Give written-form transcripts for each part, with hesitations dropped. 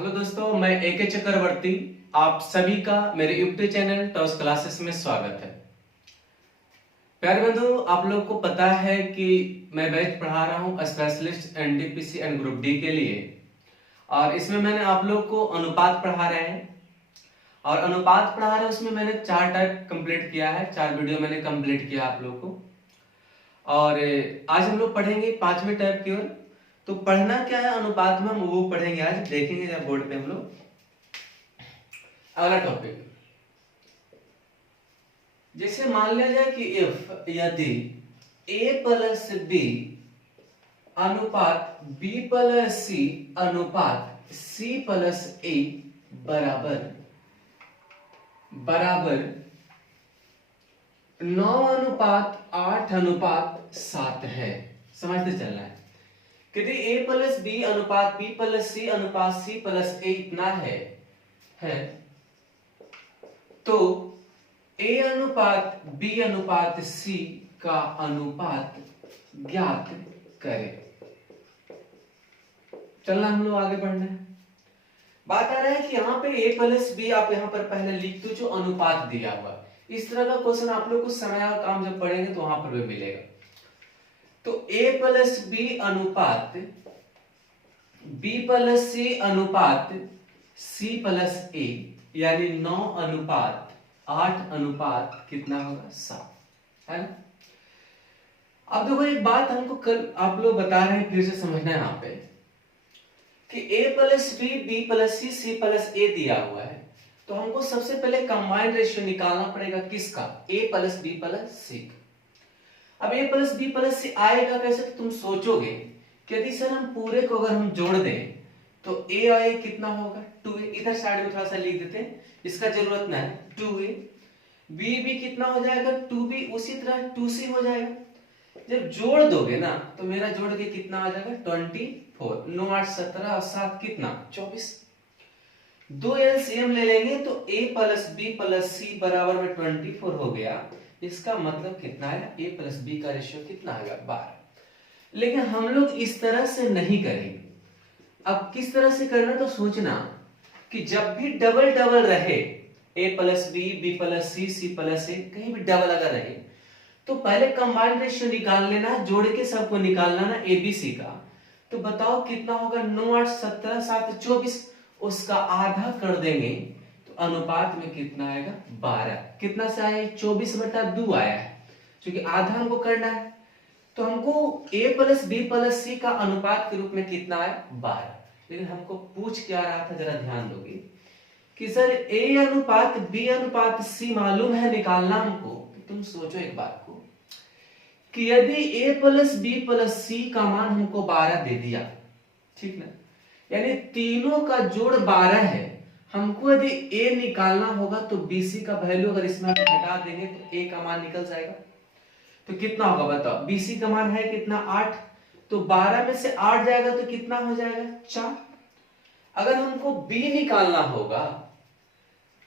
Hello दोस्तों, मैं एके चक्रवर्ती। आप सभी का मेरे यूट्यूब चैनल टॉस क्लासेस में स्वागत है। प्यारे बंधु, आप लोग को पता है कि मैं बैच पढ़ा रहा हूँ specialist NTPC and group D के लिए, और इसमें मैंने आप लोग को अनुपात पढ़ा रहे हैं। और अनुपात पढ़ा रहे हैं उसमें मैंने 4 टाइप कंप्लीट किया है, 4 वीडियो मैंने कंप्लीट किया आप लोग को। और आज हम लोग पढ़ेंगे 5वें टाइप की ओर। तो पढ़ना क्या है अनुपात में, हम वो पढ़ेंगे आज, देखेंगे जब बोर्ड पे हम लोग। अगला टॉपिक, जैसे मान लिया जाए कि इफ यदि a प्लस बी अनुपात b प्लस सी अनुपात c प्लस a बराबर 9:8:7 है। समझते चलना है कि a प्लस बी अनुपात b प्लस सी अनुपात c प्लस a इतना है तो a अनुपात b अनुपात c का अनुपात ज्ञात करें। चलना हम लोग आगे बढ़ना है। बात आ रहा है कि यहाँ पे a प्लस बी आप यहाँ पर पहले लिख दो जो अनुपात दिया हुआ। इस तरह का क्वेश्चन आप लोग को समय और काम जब पढ़ेंगे तो वहां पर भी मिलेगा। तो a प्लस बी अनुपात b प्लस सी अनुपात c प्लस a यानी 9:8 अनुपात कितना होगा 7, है ना। अब देखो एक बात हमको कल आप लोग बता रहे हैं, फिर से समझना है यहाँ पे कि a plus b b plus c c plus a दिया हुआ है। तो हमको सबसे पहले कंबाइंड रेशियो निकालना पड़ेगा, किसका, a प्लस बी प्लस सी का। अब a प्लस बी प्लस सी आएगा कैसे, तो तुम सोचोगे कि यदि सर हम पूरे को अगर हम जोड़ दें तो a और a कितना होगा 2a। इधर साइड में थोड़ा सा लिख देते हैं, इसका जरूरत ना है। 2a b कितना हो जाएगा 2b, उसी तरह 2c हो जाएगा। जब जोड़ दोगे ना तो मेरा जोड़ के कितना आ जाएगा 24। 9 8 17 और 7 कितना 24। दो एलसीएम ले लेंगे तो a प्लस बी प्लस सी बराबर में 24 हो गया। इसका मतलब कितना है, a प्लस बी का रेशियो कितना आएगा 12। लेकिन हम लोग इस तरह से नहीं करेंगे। अब किस तरह से करना, तो सोचना कि जब भी डबल डबल रहे a plus b b plus c c plus a, कहीं भी डबल अगर रहे तो पहले कंबाइंड रेशियो निकाल लेना, जोड़ के सबको निकालना ना एबीसी का। तो बताओ कितना होगा 9 8 17 7 24, उसका आधा कर देंगे तो अनुपात में कितना आएगा 12। कितना से आया 24/2 आया है, क्योंकि आधा हमको करना है। तो हमको a प्लस बी प्लस सी का अनुपात के रूप में कितना आया 12। लेकिन हमको पूछ क्या रहा था, जरा ध्यान दोगे कि सर a अनुपात b अनुपात c मालूम है निकालना हमको। तुम सोचो एक बात को कि यदि a प्लस बी प्लस सी का मान हमको 12 दे दिया, ठीक ना, यानी तीनों का जोड़ 12 है। हमको यदि a निकालना होगा तो bc का वैल्यू अगर इसमें घटा देंगे तो a का मान निकल जाएगा। तो कितना होगा बताओ, bc का मान है कितना 8, तो 12 में से 8 जाएगा तो कितना हो जाएगा 4। अगर हमको b निकालना होगा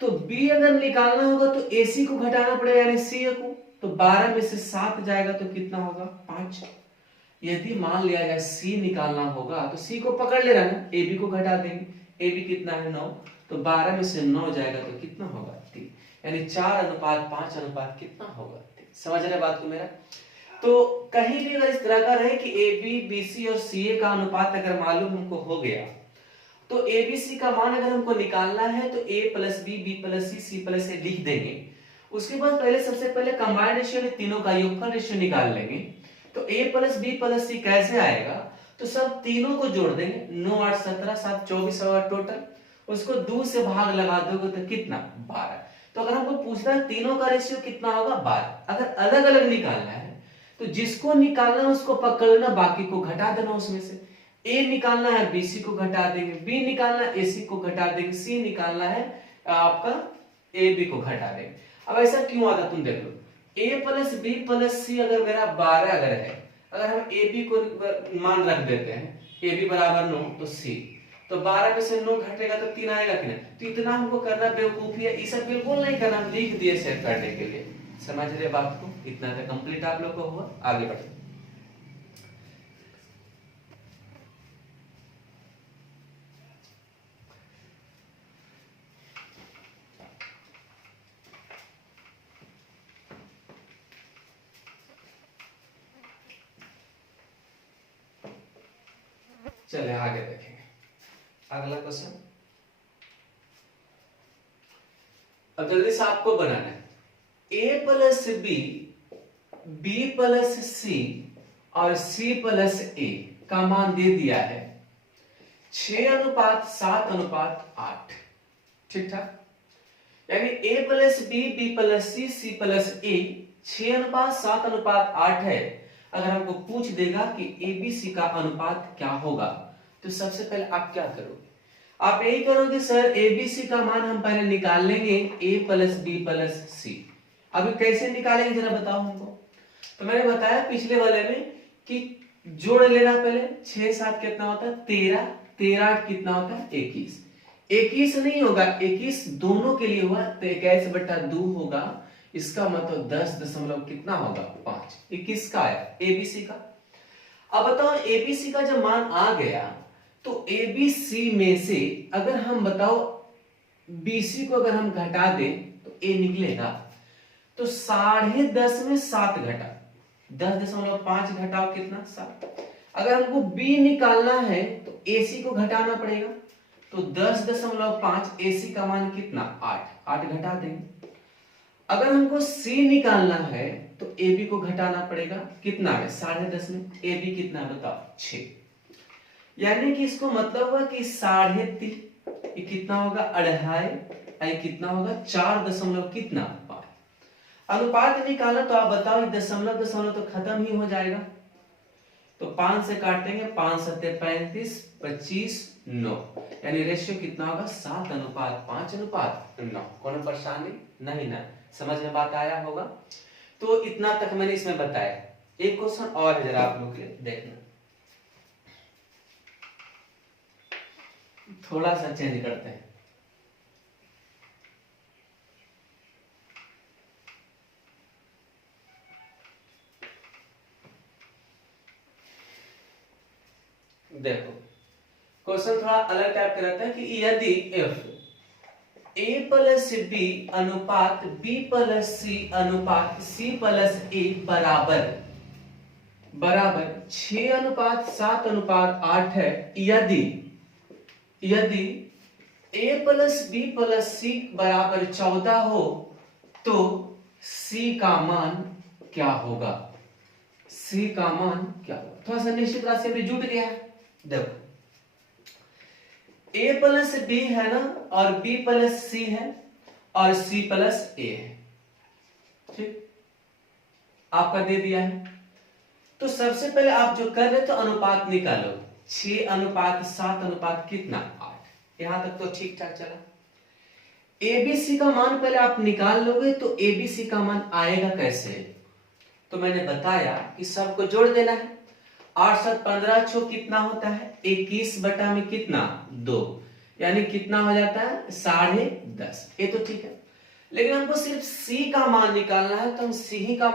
तो b अगर निकालना होगा तो ac को घटाना पड़ेगा यानी ca को। तो 12 में से 7 जाएगा तो कितना होगा 5। यदि मान लिया जाए c निकालना होगा तो c को पकड़ लेना ना, ab को घटा देंगे। ab कितना है 9, तो 12 में से 9 जाएगा तो कितना होगा 3, यानी 4:5 अनुपात कितना होगा 3। समझ रहे बात को मेरा। तो कहीं भी अगर इस तरह का रहे कि ab bc और ca का अनुपात अगर मालूम हमको हो गया तो abc का मान अगर हमको निकालना है तो a plus b b plus c c plus a लिख देंगे। उसके बाद सबसे पहले कंबाइंड रेशियो में तीनों का योगफल रेशियो निकाल लेंगे। तो a प्लस बी प्लस सी कैसे आएगा, तो सब तीनों को जोड़ देंगे, 9 8 17 7 24 होगा टोटल। उसको 2 से भाग लगा दोगे तो कितना 12। तो अगर हमको पूछना है तीनों का रेशियो कितना होगा 12। अगर अलग अलग निकालना है तो जिसको निकालना है उसको पकड़ लेना, बाकी को घटा देना। उसमें से a निकालना है bc को घटा देंगे, b निकालना है ac को घटा देंगे, c निकालना है आपका ab को घटा देंगे। अब ऐसा क्यों आता तुम देख लो, a प्लस बी प्लस सी अगर मेरा 12 अगर है, अगर हम ab को मान रख देते हैं ab बराबर 9 तो c, तो 12 में से 9 घटेगा तो 3 आएगा कि नहीं। तो इतना हमको करना बेवकूफी है, ये सब बिल्कुल नहीं करना, लिख दिए सेट करने के लिए। समझ रहे बात को, इतना तक कंप्लीट आप लोग को हुआ। आगे बढ़ते चलिए आगे देखेंगे अगला क्वेश्चन। अब जल्दी से आपको बनाना है a plus b, b plus c और सी प्लस ए का मान दे दिया है 6:7:8। ठीक ठाक। यानी a plus b, b plus c, c plus a 6:7:8 है। अगर हमको पूछ देगा कि एबीसी का अनुपात क्या होगा तो सबसे पहले आप क्या करोगे? आप यही करोगे सर एबीसी का मान हम पहले निकाल लेंगे a प्लस बी प्लस सी। अभी कैसे निकालेंगे जरा बताओ हमको। तो मैंने बताया पिछले वाले में कि जोड़ लेना पहले 6-7 कितना होता है 13, 13-8 कितना होता है 21। 21 नहीं होगा, 21 दोनों के लिए हुआ तो 21/2 होगा। इसका मतलब 10 दशमलव कितना होगा 5। ये किसका आया? एबीसी का। अब बताओ एबीसी का जब मान आ गया तो एबीसी में से अगर हम बताओ बीसी को अगर हम घटा दें तो ए निकलेगा। तो 10.5 में 7 घटा 10.5 घटाओ कितना 7। अगर हमको बी निकालना है तो एसी को घटाना पड़ेगा। तो 10.5 एसी का मान कितना 8 घटा देंगे। अगर हमको सी निकालना है तो AB को घटाना पड़ेगा कितना है 10.5 में। AB कितना बताओ 6। यानी कि इसको मतलब हुआ कि 3.5 ये कितना होगा 2.5 ये कितना होगा 4 दशमलव कितना 5। अनुपात निकाला तो आप बताओ ये दशमलव तो खत्म ही हो जाएगा। तो 5 से काटेंगे 5×7=35, 25 9 यानी रेशियो कितना होगा 7:5:9। कौन परेशानी नहीं ना? समझ में बात आया होगा। तो इतना तक मैंने इसमें बताया। एक क्वेश्चन और है जरा आप लोग के लिए देखना, थोड़ा सा चेंज करते हैं। देखो क्वेश्चन थोड़ा अलग टाइप का रहता है कि यदि एफ a प्लस बी अनुपात b प्लस सी अनुपात c प्लस ए बराबर 6:7:8 है। यदि a प्लस बी प्लस सी बराबर 14 हो तो c का मान क्या होगा? c का मान क्या होगा? थोड़ा सा निश्चित राशि अभी जुट गया है। देखो a प्लस बी है ना और b प्लस सी है और c प्लस ए है। ठीक आपका दे दिया है। तो सबसे पहले आप जो कर रहे तो अनुपात निकालो 6:7 कितना 8। यहां तक तो ठीक ठाक चला। एबीसी का मान पहले आप निकाल लोगे तो एबीसी का मान आएगा कैसे? तो मैंने बताया कि सबको जोड़ देना है। 8×7=15 छो कितना होता है 21 बटा में कितना 2 यानी कितना हो जाता है 10.5। ये तो ठीक है, लेकिन हमको सिर्फ सी का मान निकालना है तो हम सी ही का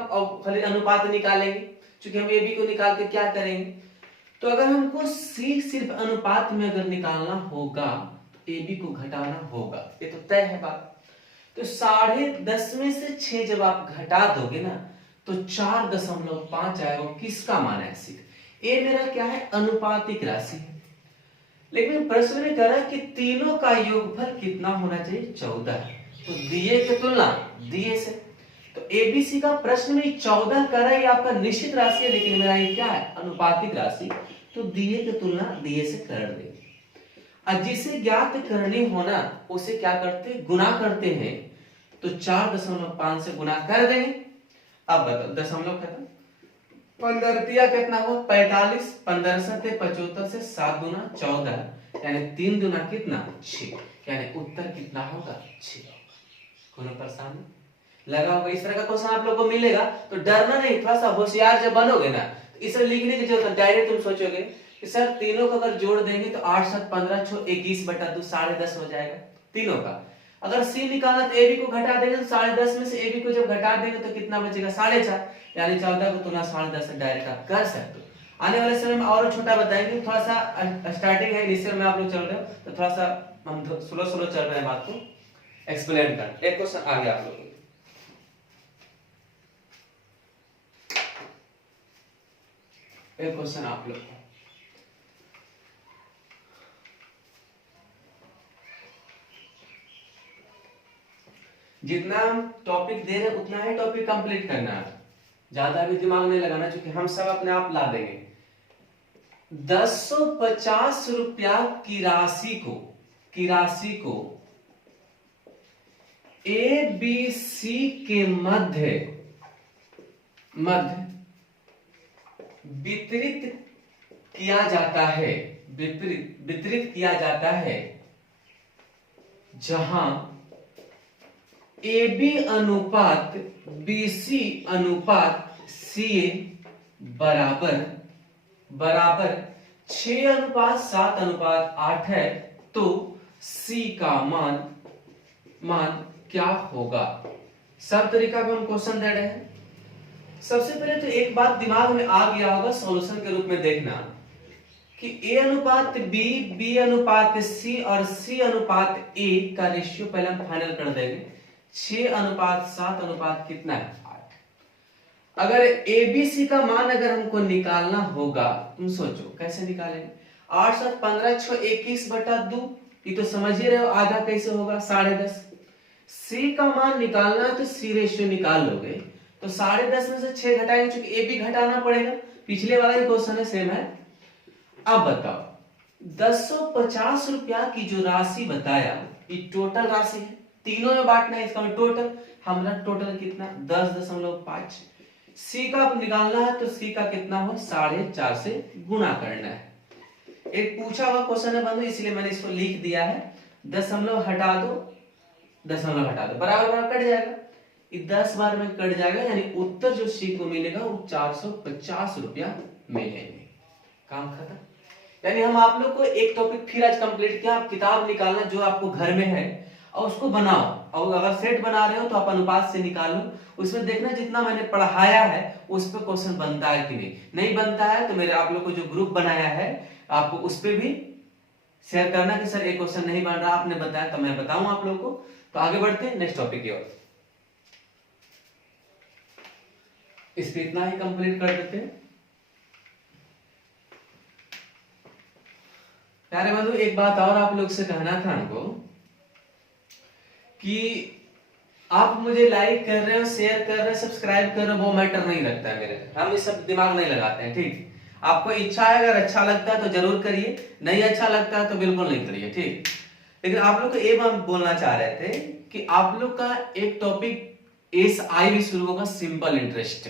खाली अनुपात निकालेंगे क्योंकि हम ए बी को निकाल के क्या करेंगे। तो अगर हमको सी सिर्फ अनुपात में अगर निकालना होगा तो ए बी को घटाना होगा, ये तो तय है बात। तो 10.5 में से 6 जब आप घटा दोगे ना तो 4.5 आएगा। किसका मान है? सी। ये मेरा क्या है अनुपातिक राशि है। लेकिन प्रश्न में कह रहा है कि तीनों का योगफल कितना होना चाहिए 14। तो दिए की तुलना दिए से, तो एबीसी का प्रश्न में 14 कर रहा है, आपका निश्चित राशि है लेकिन मेरा ये क्या है अनुपातिक राशि। तो दिए की तुलना दिए से कर देंगे। और जिसे ज्ञात करनी होना उसे क्या करते हैं गुना करते हैं। तो 4.5 से गुना कर देंगे। अब बताओ दशमलव खत्म। 15 कितना हुआ 45, 15×7=75 से 7 दूना 14 यानी 3 दूना कितना 6 यानी उत्तर कितना होगा 6। कोनो परेशानी लगा होगा? इस तरह का क्वेश्चन आप लोगों को मिलेगा तो डरना नहीं, थोड़ा सा होशियार जब बनोगे ना तो इसे लिखने की जरूरत है। डायरेक्ट तुम सोचोगे कि सर तीनों को अगर जोड़ देंगे तो 8×7=15 छो 21/2 10.5 हो जाएगा तीनों का। अगर सी निकालना तो ए बी को घटा देंगे तो 10.5 में से ए बी को जब घटा देंगे तो कितना बचेगा 4.5 यानी 14 को तुलना 10.5 डायरेक्ट आप कर सकते हो। आने वाले समय में और छोटा बताएंगे। थोड़ा सा स्टार्टिंग है इनिशियल में आप लोग चल रहे हो तो थोड़ा सा हम स्लो स्लो चल रहे हैं बात को एक्सप्लेन कर। एक क्वेश्चन आ गया आप लोगों को, एक क्वेश्चन आप लोग को जितना हम टॉपिक दे रहे हैं उतना ही टॉपिक कंप्लीट करना है, ज्यादा भी दिमाग नहीं लगाना, क्योंकि हम सब अपने आप ला देंगे। 1050 रुपया की राशि को ए बी सी के मध्य वितरित किया जाता है, वितरित किया जाता है, जहां ए बी अनुपात बी सी अनुपात सी बराबर 6:7:8 है, तो सी का मान क्या होगा। सब तरीका का हम क्वेश्चन दे रहे हैं। सबसे पहले तो एक बात दिमाग में आ गया होगा सॉल्यूशन के रूप में देखना कि ए अनुपात बी, बी अनुपात सी और सी अनुपात ए का रेशियो पहले हम फाइनल कर देंगे। 6:7 कितना है 8। अगर ए बी सी का मान अगर हमको निकालना होगा, तुम सोचो कैसे निकालेंगे। 8 7 15 6 21/2, ये तो समझ ही रहे हो, आधा कैसे होगा 10.5। सी का मान निकालना है तो सी रेशियो निकाल लोगे, तो 10.5 में से 6 घटाएंगे, चूंकि ए भी घटाना पड़ेगा, पिछले वाला ही क्वेश्चन है, सेम है। अब बताओ 1050 रुपया की जो राशि बताया, ये टोटल राशि है, तीनों में बांटना है, इसका टोटल हमारा टोटल कितना 10.5। सी का निकालना है तो सी का कितना हो 4.5 से गुणा करना है। एक पूछा हुआ क्वेश्चन है बंधु, इसलिए मैंने इसको लिख दिया है। दशमलव हटा दो, बराबर कट जाएगा, 10 बार में कट जाएगा, यानी उत्तर जो सी को मिलेगा वो 450 रुपया मिलेंगे। काम खत्म। यानी हम आप लोग को एक टॉपिक फिर आज कंप्लीट किया। आप किताब निकालना जो आपको घर में है और उसको बनाओ, और अगर सेट बना रहे हो तो आप अनुपात से निकालो, उसमें देखना जितना मैंने पढ़ाया है उस पर क्वेश्चन बनता है कि नहीं बनता है तो मेरे आप लोग को जो ग्रुप बनाया है आप उस पर भी शेयर करना कि सर ये क्वेश्चन नहीं बन रहा, आपने बताया तो मैं बताऊं आप लोगों को। तो आगे बढ़ते हैं नेक्स्ट टॉपिक की ओर। इस पे इतना ही कंप्लीट कर देते हैं। प्यारे बंधु, एक बात और आप लोग से कहना था हमको कि आप मुझे लाइक कर रहे हो, शेयर कर रहे हो, सब्सक्राइब कर रहे हो, वो मैटर नहीं रखता है मेरे, हम ये सब दिमाग नहीं लगाते हैं, ठीक। आपको इच्छा है, अगर अच्छा लगता है तो जरूर करिए, नहीं अच्छा लगता है तो बिल्कुल नहीं करिए, ठीक। लेकिन आप लोग को ये बात बोलना चाह रहे थे कि आप लोग का एक टॉपिक एसआई भी शुरू होगा, सिंपल इंटरेस्ट,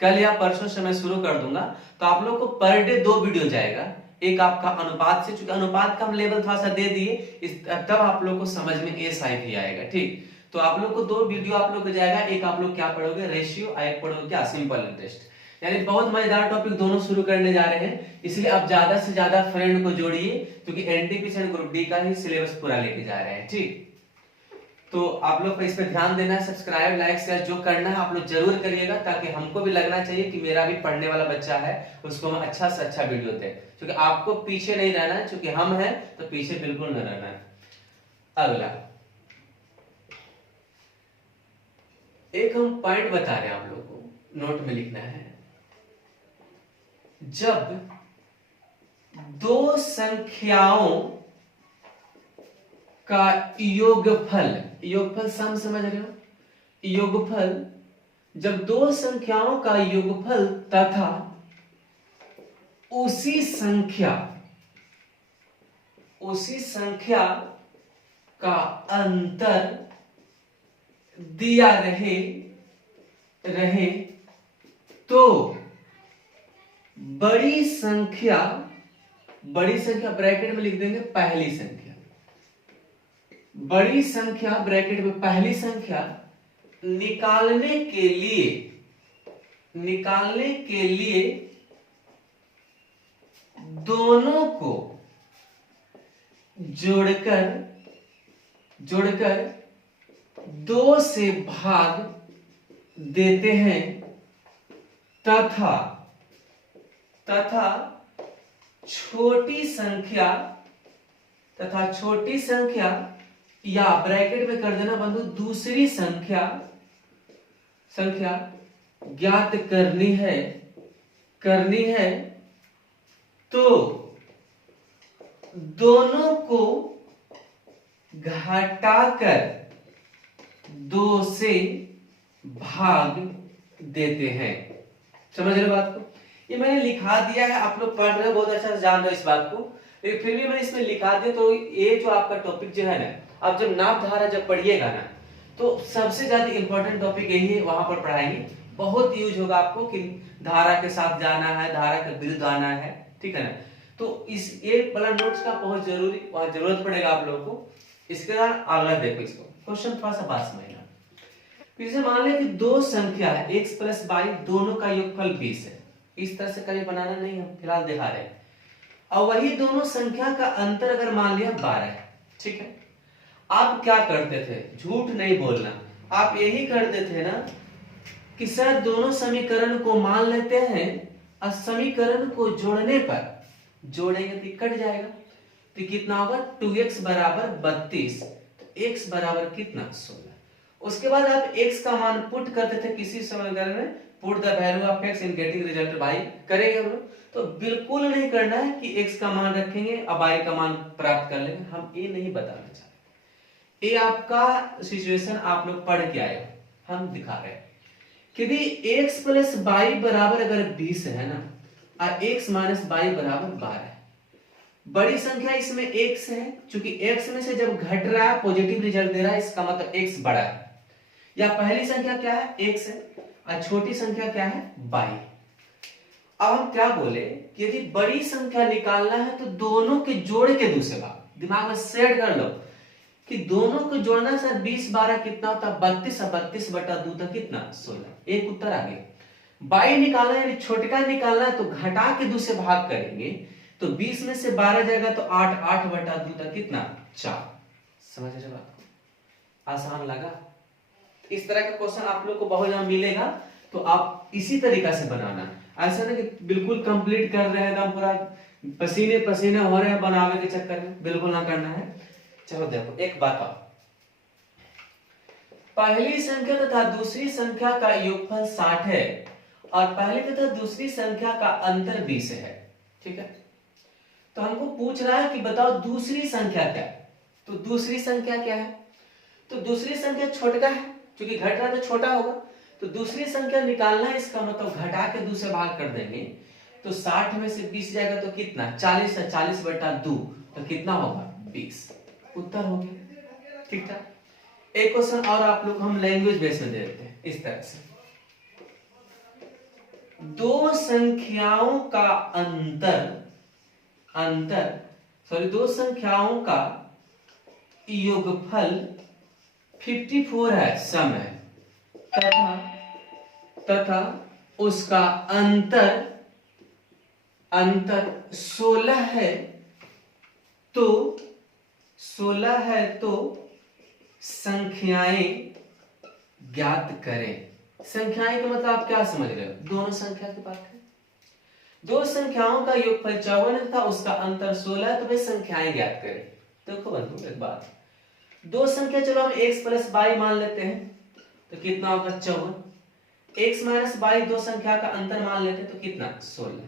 कल या परसों से मैं शुरू कर दूंगा। तो आप लोग को पर डे 2 वीडियो जाएगा, एक आपका अनुपात से, चूंकि अनुपात का हम लेवल थोड़ा सा दे दिए, तब आप लोग को समझ में एसआई भी आएगा, ठीक। तो आप लोग को 2 वीडियो आप लोग को जाएगा, एक आप लोग क्या पढ़ोगे रेशियो, एक पढ़ोगे क्या सिंपल इंटरेस्ट। यानी बहुत मजेदार टॉपिक दोनों शुरू करने जा रहे हैं, इसलिए आप ज्यादा से ज्यादा फ्रेंड को जोड़िए, क्योंकि एनटीपीसी ग्रुप डी का ही सिलेबस पूरा लेके जा रहे हैं, ठीक। तो आप लोग को इस पे ध्यान देना है, सब्सक्राइब लाइक शेयर जो करना है आप लोग जरूर करिएगा, ताकि हमको भी लगना चाहिए कि मेरा भी पढ़ने वाला बच्चा है, उसको हम अच्छा से अच्छा वीडियो दें, क्योंकि आपको पीछे नहीं रहना है, क्योंकि हम हैं तो पीछे बिल्कुल न रहना है। अगला एक हम पॉइंट बता रहे हैं, आप लोगों को नोट में लिखना है। जब दो संख्याओं का योगफल सम समझ रहे हो, योगफल, जब दो संख्याओं का योगफल तथा उसी संख्या का अंतर दिया रहे तो बड़ी संख्या ब्रैकेट में लिख देंगे पहली संख्या, बड़ी संख्या ब्रैकेट में पहली संख्या निकालने के लिए दोनों को जोड़कर 2 से भाग देते हैं तथा छोटी संख्या या ब्रैकेट में कर देना बंधु दूसरी संख्या ज्ञात करनी है तो दोनों को घटाकर 2 से भाग देते हैं। समझ रहे हो बात को? ये मैंने लिखा दिया है, आप लोग पढ़ रहे हो, बहुत अच्छा से जान रहे हो इस बात को, लेकिन फिर भी मैंने इसमें लिखा दिया। तो ये जो आपका टॉपिक जो है ना, आप जब नाप धारा जब पढ़िएगा ना, तो सबसे ज्यादा इंपॉर्टेंट टॉपिक यही है, वहां पर पढ़ाएंगे। बहुत यूज होगा आपको कि धारा के साथ जाना है, धारा के विरुद्ध आना है, ठीक है ना। तो इस ये वाला नोट्स का बहुत जरूरी वहां जरूरत पड़ेगा आप लोगों को। इसके बाद अगला देखो, इसको क्वेश्चन थोड़ा सा बात समझना। फिर से मान लिया कि दो संख्या है x प्लस वाई, दोनों का योगफल 20 है। इस तरह से कभी बनाना नहीं, हम फिलहाल दिखा रहे हैं। और वही दोनों संख्या का अंतर अगर मान लिया 12 है, ठीक है। आप क्या करते थे, झूठ नहीं बोलना, आप यही करते थे ना कि सर दोनों समीकरण को मान लेते हैं और समीकरण को जोड़ने पर जोड़ेंगे तो कट जाएगा, तो कितना होगा 2x बराबर 32, तो x बराबर कितना 16। उसके बाद आप x का मान पुट करते थे किसी समीकरण में, put the value of x in getting result y करेंगे हम लोग। तो बिल्कुल नहीं करना है कि x का मान रखेंगे और y का मान प्राप्त कर लेंगे, हम ये नहीं बताना चाहते। ये आपका सिचुएशन आप लोग पढ़ के आए, हम दिखा रहे हैं कि x प्लस वाई बराबर अगर 20 है ना, और x माइनस वाई बराबर 12 है, बड़ी संख्या इसमें x है, क्योंकि x में से जब घट रहा है पॉजिटिव रिजल्ट दे रहा है, इसका मतलब x बड़ा है। या पहली संख्या क्या है, x है, और छोटी संख्या क्या है, y। अब हम क्या बोले कि यदि बड़ी संख्या निकालना है तो दोनों के जोड़ के दूसरे भाग, दिमाग में सेट कर लो कि दोनों को जोड़ना सर 20 12 कितना होता है 32, और 32 बटा 2 था कितना 16। एक उत्तर आ गया। y निकालना है, छोटका निकालना है तो घटा के दूसरे भाग करेंगे, तो 20 में से 12 जाएगा तो 8, 8 बटा 2 था कितना 4। समझ रहे बात को? आसान लगा? इस तरह का क्वेश्चन आप लोग को बहुत ज्यादा मिलेगा, तो आप इसी तरीका से बनाना। ऐसा नहीं कि बिल्कुल कंप्लीट कर रहे हैं एकदम पूरा पसीने पसीने हो रहे हैं बनावे के चक्कर में, बिल्कुल ना करना है। चलो देखो एक बात और, पहली संख्या तथा दूसरी संख्या का योगफल 60 है और पहली तथा दूसरी संख्या का अंतर 20 है, ठीक है। तो हमको पूछ रहा है कि बताओ दूसरी संख्या क्या है। तो दूसरी संख्या क्या है, तो दूसरी संख्या छोटा है, क्योंकि घट रहा है तो छोटा होगा, तो दूसरी संख्या निकालना है, इसका मतलब घटा के दूसरे भाग कर देंगे, तो 60 में से 20 जाएगा तो कितना 40 है, 40 बटा 2 तो कितना होगा 20। उत्तर हो गया, ठीक था। एक क्वेश्चन और आप लोग हम लैंग्वेज बेस में दे देते हैं इस तरह से, दो संख्याओं का दो संख्याओं का योगफल 54 है समय तथा उसका अंतर 16 है, तो संख्याएं ज्ञात करें। संख्याएं का मतलब आप क्या समझ रहे हो, दोनों संख्या की बात है। दो संख्याओं का योगफल 54 था, उसका अंतर 16, तो वे संख्याएं ज्ञात करें। देखो बंधु एक बात, दो संख्या चलो हम x प्लस वाई मान लेते हैं, तो कितना होगा 54। x माइनस वाई दो संख्या का अंतर मान लेते हैं तो कितना 16।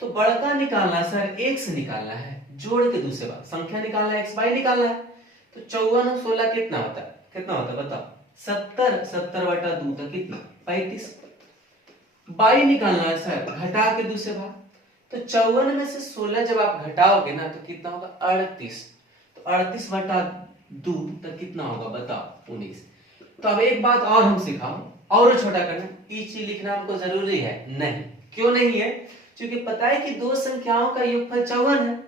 तो बड़का निकालना सर x निकालना है, जोड़ के दूसरे बार संख्या निकालना है, x y निकालना है, तो 54 और 16 कितना होता है बताओ 70, 70 बटा 2 तो कितना 35। y निकालना है सर, घटा के दूसरे भाग, तो 54 में से 16 जब आप घटाओगे ना तो कितना होगा 38, तो 38 बटा 2 तो कितना होगा बताओ 19। तो अब एक बात और हम सिखाओ, और छोटा करना, ये चीज लिखना हमको जरूरी है नहीं, क्यों नहीं है, क्योंकि पता है कि दो संख्याओं का योगफल 54 है,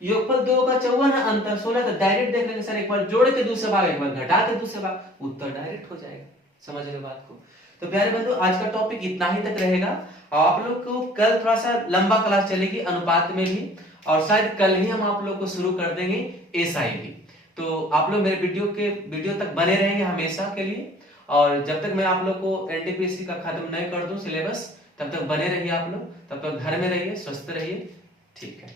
योगफल 2 का 54 है, अंतर 16, तो डायरेक्ट देख लेंगे सर, एक बार जोड़ के दूसरे भाग, एक बार घटा के दूसरे भाग, उत्तर डायरेक्ट हो जाएगा। समझ रहे बात को? तो प्यारे बंधु आज का टॉपिक इतना ही तक रहेगा, और आप लोग को कल थोड़ा सा लंबा क्लास चलेगी अनुपात में भी, और शायद कल ही हम आप लोग को शुरू कर देंगे एसआई भी। तो आप लोग मेरे वीडियो तक बने रहेंगे हमेशा के लिए, और जब तक मैं आप लोग को एनटीपीसी का खत्म नहीं कर दूं सिलेबस, तब तक बने रहिए आप लोग, तब तक घर में रहिए, स्वस्थ रहिए, ठीक है।